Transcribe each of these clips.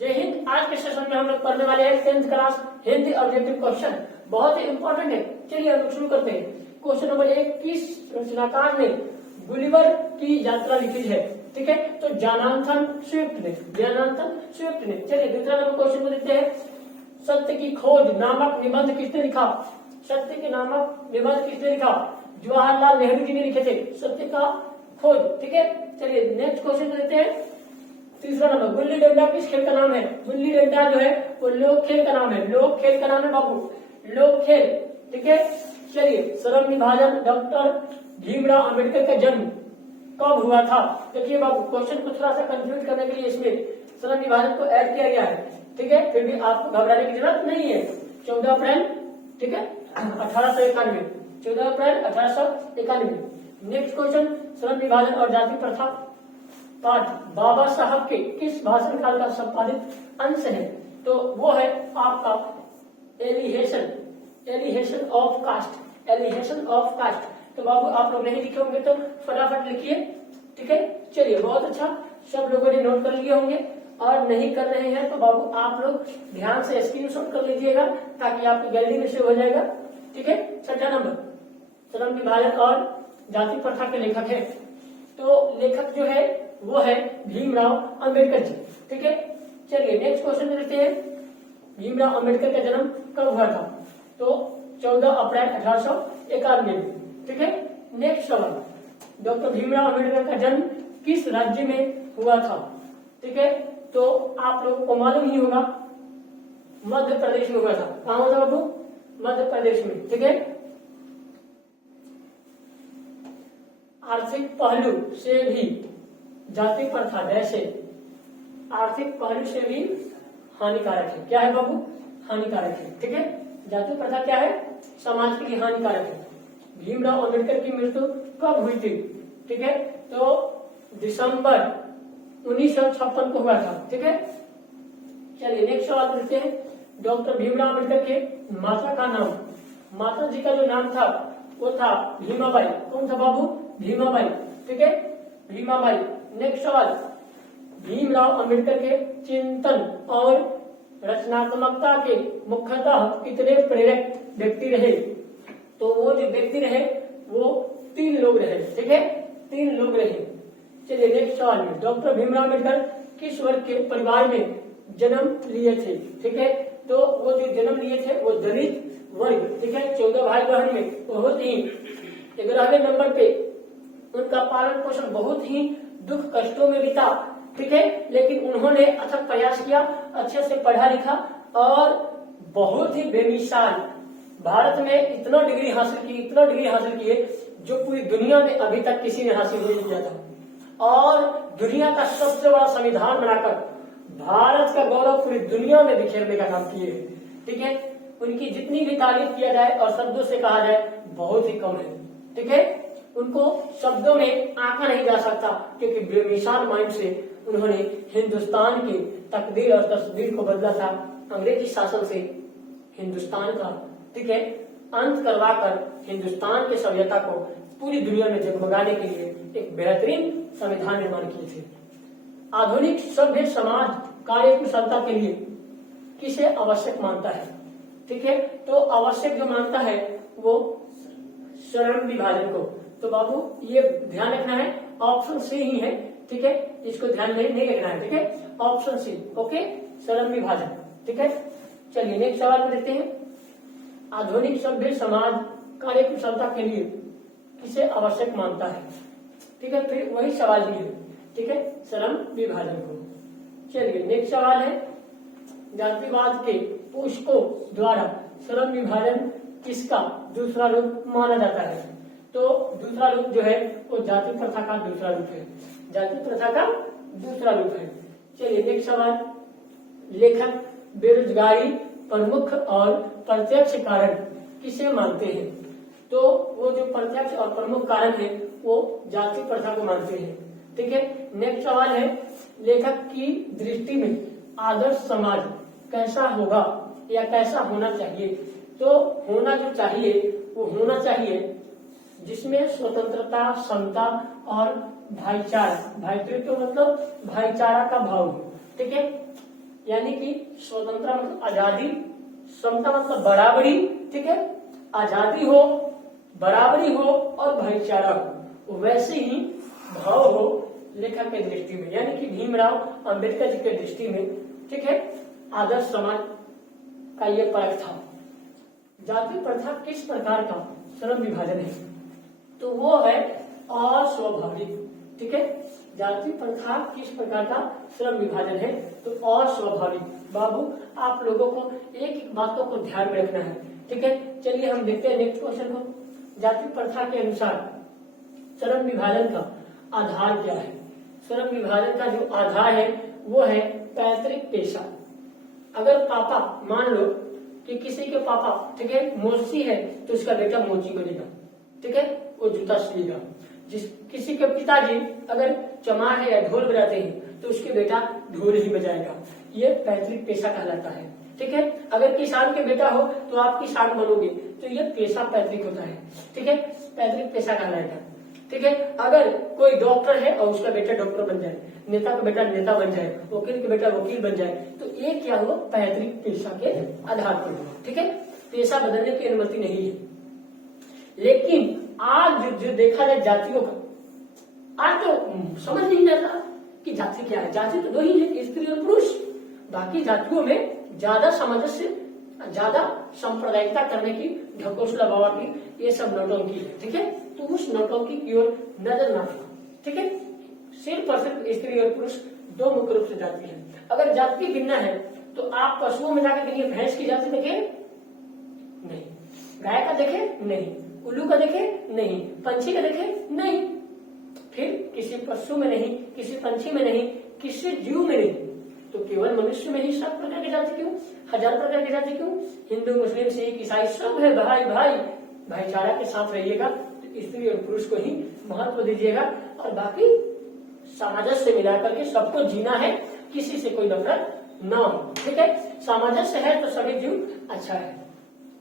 जय हिंद। आज के सेशन में हम लोग पढ़ने वाले हैं 10th class Hindi objective question, बहुत ही इंपॉर्टेंट है। चलिए हम लोग शुरू करते हैं। क्वेश्चन नंबर 1, किस रचनाकार ने गुलिवर की यात्रा लिखी है? ठीक है, तो जॉनाथन स्विफ्ट ने, जॉनाथन स्विफ्ट ने। चलिए दूसरा नंबर क्वेश्चन को देखते हैं। सत्य की खोज नामक निबंध किसने लिखा? सत्य के नामक निबंध किसने लिखा? जवाहरलाल नेहरू जी ने लिखे थे सत्य का खोज। ठीक है, चलिए नेक्स्ट क्वेश्चन को देखते हैं। तीसरा नंबर, गुल्ली डंडा किस खेल का नाम है? गुल्ली डंडा जो है वो लोक खेल का नाम है, लोक खेल का नाम है बाबू, लोक खेल। ठीक है, चलिए श्रम विभाजन डॉक्टर भीमराव अंबेडकर का जन्म कब हुआ था? देखिए बाबू, क्वेश्चन को थोड़ा सा कंफ्यूज करने के लिए इसमें श्रम विभाजन को ऐड किया गया है। ठीक है, फिर भी आपको घबराने की जरूरत नहीं है। 14 अप्रैल, ठीक है, 1891, 14 अप्रैल 1891। नेक्स्ट क्वेश्चन, श्रम विभाजन और जाति प्रथा पाठ बाबा साहब के किस भाषण काल का संपादित अंश है? तो वो है आपका एलिहेशन, एलिहेशन ऑफ कास्ट, एलिहेशन ऑफ कास्ट। तो बाबू आप लोग नहीं लिखे होंगे तो फटाफट लिखिए। ठीक है, चलिए बहुत अच्छा, सब लोगों ने नोट कर लिए होंगे, और नहीं कर रहे हैं तो बाबू आप लोग ध्यान से स्क्रीनशॉट कर लीजिएगा ताकि आपकी गैलरी में सेव हो जाएगा। ठीक है, छठा नंबर, श्रम विभाजन और जाति प्रथा के लेखक है, तो लेखक जो है वो है भीमराव अंबेडकर जी। ठीक है, चलिए नेक्स्ट क्वेश्चन में देखते हैं। भीमराव अंबेडकर का जन्म कब हुआ था? तो 14 अप्रैल 1891 में। ठीक है, नेक्स्ट सवाल, डॉक्टर भीमराव अंबेडकर का जन्म किस राज्य में हुआ था? ठीक है, तो आप लोगों को मालूम ही होगा, मध्य प्रदेश में हुआ था। कहाँ हुआ था बाबू? मध्य प्रदेश में। ठीक है, आर्थिक पहलू से भी जाति प्रथा जैसे आर्थिक पहलू से भी हानिकारक है। क्या है बाबू? हानिकारक है। ठीक है, जाति प्रथा क्या है? समाज के लिए हानिकारक है। भीमराव अंबेडकर की मृत्यु कब हुई थी? ठीक है, तो दिसंबर 1956 को हुआ था। ठीक है, चलिए नेक्स्ट सवाल पूछते हैं। डॉक्टर भीमराव अंबेडकर के माता का नाम, माता जी का जो नाम था वो था भीमाबाई। कौन था बाबू? भीमाबाई। ठीक है, भीमाबाई। नेक्स्ट सवाल, भीमराव अंबेडकर के चिंतन और रचनात्मकता के मुख्यतः कितने प्रेरक व्यक्ति रहे? तो वो जो व्यक्ति रहे वो 3 लोग रहे। ठीक है, 3 लोग रहे। चलिए नेक्स्ट सवाल में, डॉक्टर भीमराव अंबेडकर किस वर्ग के परिवार में जन्म लिए थे? ठीक है, तो वो जो जन्म लिए थे वो दलित वर्ग। ठीक है, 14 भाई बहन में बहुत ही 11वें नंबर पे उनका पालन पोषण बहुत ही दुख कष्टों में बीता। ठीक है, लेकिन उन्होंने अथक प्रयास किया, अच्छे से पढ़ा लिखा और बहुत ही बेमिसाल भारत में इतना डिग्री हासिल की, इतना डिग्री हासिल किए जो पूरी दुनिया में अभी तक किसी ने हासिल नहीं किया था, और दुनिया का सबसे बड़ा संविधान बनाकर भारत का गौरव पूरी दुनिया में बिखेरने का काम किए। ठीक है, उनकी जितनी भी तारीफ किया जाए और शब्दों से कहा जाए बहुत ही कम है। ठीक है, उनको शब्दों में आंका नहीं जा सकता क्योंकि बेमिसाल माइंड से उन्होंने हिंदुस्तान की तकदीर और तस्वीर को बदला था। अंग्रेजी शासन से हिंदुस्तान का, ठीक है, अंत करवाकर हिंदुस्तान की सभ्यता को पूरी दुनिया में जगमगाने के लिए एक बेहतरीन संविधान निर्माण किए थे। आधुनिक सभ्य समाज कार्य कुशलता के लिए किसे आवश्यक मानता है? ठीक है, तो आवश्यक जो मानता है वो श्रम विभाजन को। तो बाबू ये ध्यान रखना है, ऑप्शन सी ही है। ठीक है, इसको ध्यान में नहीं रखना है। ठीक है, ऑप्शन सी, ओके, श्रम विभाजन। ठीक है, चलिए नेक्स्ट सवाल में देखते हैं। आधुनिक सभ्य समाज कार्य कुशलता के लिए किसे आवश्यक मानता है? ठीक है, फिर वही सवाल ही है। ठीक है, श्रम विभाजन को। चलिए नेक्स्ट सवाल है, जातिवाद के पोषकों द्वारा श्रम विभाजन किसका दूसरा रूप माना जाता है? तो दूसरा रूप जो है वो जाति प्रथा का दूसरा रूप है, जाति प्रथा का दूसरा रूप है। चलिए नेक्स्ट सवाल, लेखक बेरोजगारी प्रमुख और प्रत्यक्ष कारण किसे मानते हैं? तो वो जो प्रत्यक्ष और प्रमुख कारण है वो जाति प्रथा को मानते हैं। ठीक है, नेक्स्ट सवाल है, लेखक की दृष्टि में आदर्श समाज कैसा होगा या कैसा होना चाहिए? तो होना जो चाहिए वो होना चाहिए जिसमें स्वतंत्रता, समता और भाईचारा, भातृत्व मतलब भाईचारा का भाव। ठीक है, यानी कि स्वतंत्रता मतलब आजादी, समता मतलब बराबरी, ठीक है, आजादी हो, बराबरी हो और भाईचारा हो, वैसे ही भाव हो लेखक के दृष्टि में, यानी कि भीमराव अंबेडकर जी के दृष्टि में, ठीक है, आदर्श समाज का ये परख था। जाति प्रथा किस प्रकार का श्रम विभाजन है? तो वो है अस्वाभाविक, ठीक है। जाति प्रथा किस प्रकार का श्रम विभाजन है? तो अस्वाभाविक। बाबू आप लोगों को एक एक बातों को ध्यान में रखना है, ठीक है। चलिए हम देखते हैं नेक्स्ट क्वेश्चन को। जाति प्रथा के अनुसार श्रम विभाजन का आधार क्या है? श्रम विभाजन का जो आधार है वो है पैतृक पेशा। अगर पापा, मान लो कि किसी के पापा, ठीक है, मोची है तो उसका बेटा मोची बनेगा, ठीक है, वो जूता सिलेगा। किसी के पिताजी अगर चमार है या ढोल बजाते हैं तो उसके बेटा ढोल ही बजाएगा। ये पैतृक पेशा कहलाता है, ठीक है। अगर किसान के बेटा हो तो आप किसान बनोगे, तो ये पेशा पैतृक होता है, ठीक है, पैतृक पेशा कहलाएगा, ठीक है। अगर कोई डॉक्टर है और उसका बेटा डॉक्टर बन जाए, नेता का बेटा नेता बन जाए, वकील का बेटा वकील बन जाए, तो ये क्या हुआ? पैतृक पेशा के आधार पर हुआ, ठीक है। पेशा बदलने की अनुमति नहीं है। लेकिन आज जो देखा जाए जातियों का, आज तो समझ नहीं आता कि जाति क्या है। जाति तो दो ही है, स्त्री और पुरुष। बाकी जातियों में ज्यादा सामंजस्य, ज्यादा सांप्रदायिकता करने की, ढकोसला बाबा की, ये सब नौटंकी है, ठीक है। तो उस नौटंकी की ओर नजर ना रखो, ठीक है। सिर्फ और सिर्फ स्त्री और पुरुष दो मुख्य रूप से जाति है। अगर जाति गिनना है तो आप पशुओं में जाकर गिनिए। भैंस की जाति देखे नहीं, गाय का देखे नहीं, उल्लू का देखे नहीं, पंछी का देखे नहीं, फिर किसी पशु में नहीं, किसी पंछी में नहीं, किसी जीव में नहीं, तो केवल मनुष्य में ही सब प्रकार की जाति क्यों? हजार प्रकार की जाति क्यों? हिंदू, मुस्लिम, सिख, ईसाई सब है भाई भाई। भाईचारा के साथ रहिएगा तो स्त्री और पुरुष को ही महत्व दीजिएगा और बाकी सामंजस्य मिलाकर के सबको जीना है, किसी से कोई नफरत न हो, ठीक है। सामंजस्य है तो सभी जीव अच्छा है,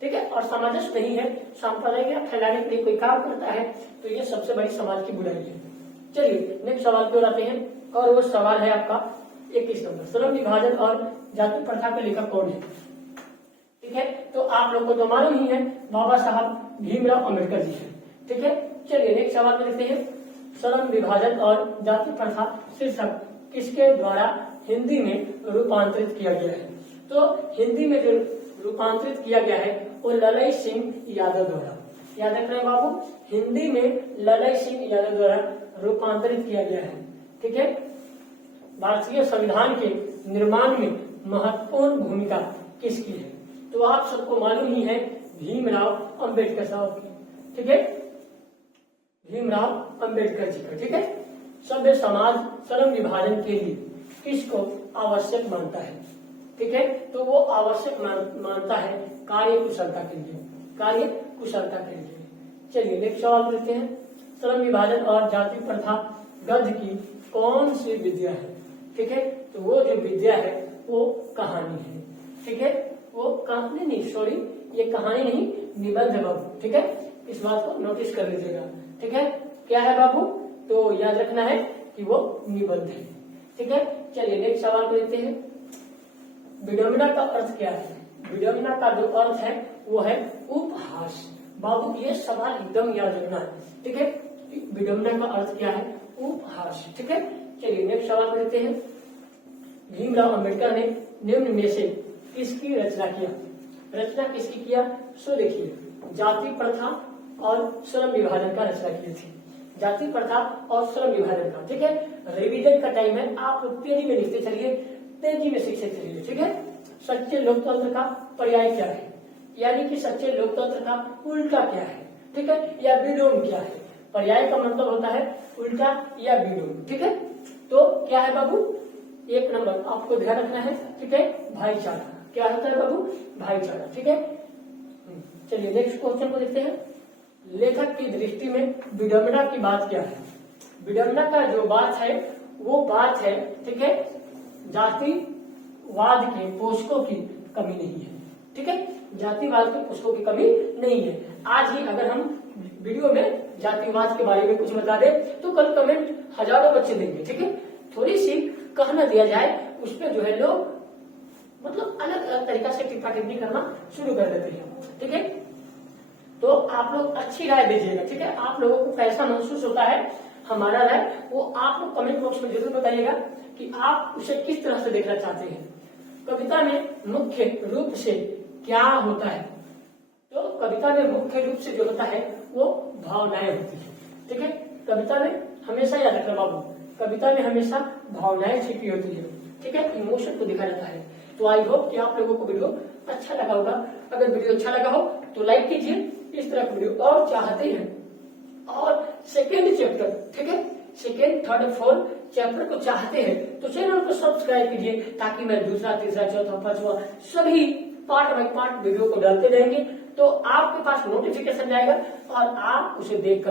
ठीक है। और सामंजस्य नहीं है, सांप्रदायिकता फैलाने के लिए कोई काम करता है, तो ये सबसे बड़ी समाज की बुराई है। चलिए नेक्स्ट सवाल की ओर आते हैं और वो सवाल है आपका 21 नंबर। श्रम विभाजन और जाति प्रथा के लेखक कौन है? ठीक है, तो आप लोग को तो मालूम ही है, बाबा साहब भीमराव अंबेडकर जी है, ठीक है। चलिए नेक्स्ट सवाल में देखते हैं। श्रम विभाजन और जाति प्रथा शीर्षक किसके द्वारा हिंदी में रूपांतरित किया गया है? तो हिंदी में जो रूपांतरित किया गया है वो ललई सिंह यादव द्वारा। याद रख रहे हैं बाबू, हिंदी में ललई सिंह यादव द्वारा रूपांतरित किया गया है, ठीक है। भारतीय संविधान के निर्माण में महत्वपूर्ण भूमिका किसकी है? तो आप सबको मालूम ही है, भीमराव अंबेडकर साहब की, ठीक है, भीमराव अंबेडकर जी का, ठीक है। सभ्य समाज श्रम विभाजन के लिए किसको आवश्यक मानता है? ठीक है, तो वो आवश्यक मानता है कार्य कुशलता के लिए, कार्य कुशलता के लिए। चलिए नेक्स्ट सवाल लेते हैं। श्रम विभाजन और जाति प्रथा गद्य की कौन सी विद्या है? ठीक है, तो वो जो विद्या है वो कहानी है, ठीक है। वो कहानी नहीं, सॉरी, ये कहानी नहीं, निबंध है बाबू, ठीक है। इस बात को नोटिस कर लीजिएगा, ठीक है। क्या है बाबू? तो याद रखना है कि वो निबंध है, ठीक है। चलिए नेक्स्ट सवाल को देखते हैं। विडंबना का अर्थ क्या है? विडंबना का जो अर्थ है वो है उपहास। बाबू ये सवाल एकदम याद रखना है, ठीक है। विडंबना का अर्थ क्या है? उपहास, ठीक है। चलिए नेक्स्ट सवाल को देखते हैं। भीमराव अंबेडकर ने निम्न में से किसकी रचना किया? रचना किसकी किया? सो देखिए, जाति प्रथा और श्रम विभाजन का रचना की थी। जाति प्रथा और श्रम विभाजन का, ठीक है। रिवीजन का टाइम है, आप तेजी में लिखते चलिए, तेजी में सीखते चलिए, ठीक है। सच्चे लोकतंत्र का पर्याय क्या है? यानी कि सच्चे लोकतंत्र का उल्टा क्या है? ठीक है, या विलोम क्या है? पर्याय का मतलब होता है उल्टा या विलोम, ठीक है। तो क्या है बाबू? एक नंबर आपको ध्यान रखना है, ठीक है, भाईचारा। क्या होता है बाबू? भाईचारा, ठीक है। चलिए नेक्स्ट क्वेश्चन को देखते हैं। लेखक की दृष्टि में विडंबना की बात क्या है? विडंबना का जो बात है वो बात है, ठीक है, जातिवाद के पोषकों की कमी नहीं है, ठीक है। जातिवाद के पोषकों की कमी नहीं है। आज ही अगर हम वीडियो में जातिवाद के बारे में कुछ बता दे तो कल कमेंट हजारों बच्चे देंगे, ठीक है। थोड़ी सी कहना दिया जाए, उस पर जो है लोग मतलब अलग अलग तरीका से टिप्पा टिप्पणी करना शुरू कर देते हैं। ठीक है, तो आप लोग अच्छी राय दीजिएगा। ठीक है, आप लोगों को कैसा महसूस होता है हमारा राय, वो आप लोग कमेंट बॉक्स में जरूर बताइएगा कि आप उसे किस तरह से देखना चाहते हैं। कविता में मुख्य रूप से क्या होता है? तो कविता में मुख्य रूप से जो होता है वो भावनाएं होती है। ठीक है, कविता में हमेशा याद रखना बाबू, कविता में हमेशा भावनाएं छिपी होती है। ठीक है, इमोशन को दिखाया जाता है। तो आई होप कि आप लोगों को वीडियो अच्छा लगा होगा। अगर वीडियो अच्छा लगा हो तो लाइक कीजिए, इस तरह की वीडियो और चाहते हैं और सेकेंड चैप्टर, ठीक है, सेकेंड थर्ड फोर्थ चैप्टर को चाहते हैं तो चैनल को सब्सक्राइब कीजिए, ताकि मैं दूसरा तीसरा चौथा पांचवा सभी पार्ट बाय पार्ट वीडियो को डालते रहेंगे तो आपके पास नोटिफिकेशन जाएगा और आप उसे देखकर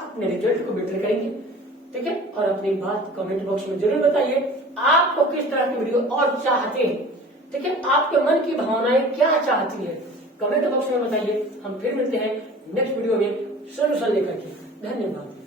अपने रिजल्ट को बेटर करेंगे। ठीक है, और अपनी बात कमेंट बॉक्स में जरूर बताइए आपको किस तरह की वीडियो और चाहते हैं। ठीक है, आपके मन की भावनाएं क्या चाहती है कमेंट बॉक्स में बताइए। हम फिर मिलते हैं नेक्स्ट वीडियो में सोल्यूशन लेकर के। धन्यवाद।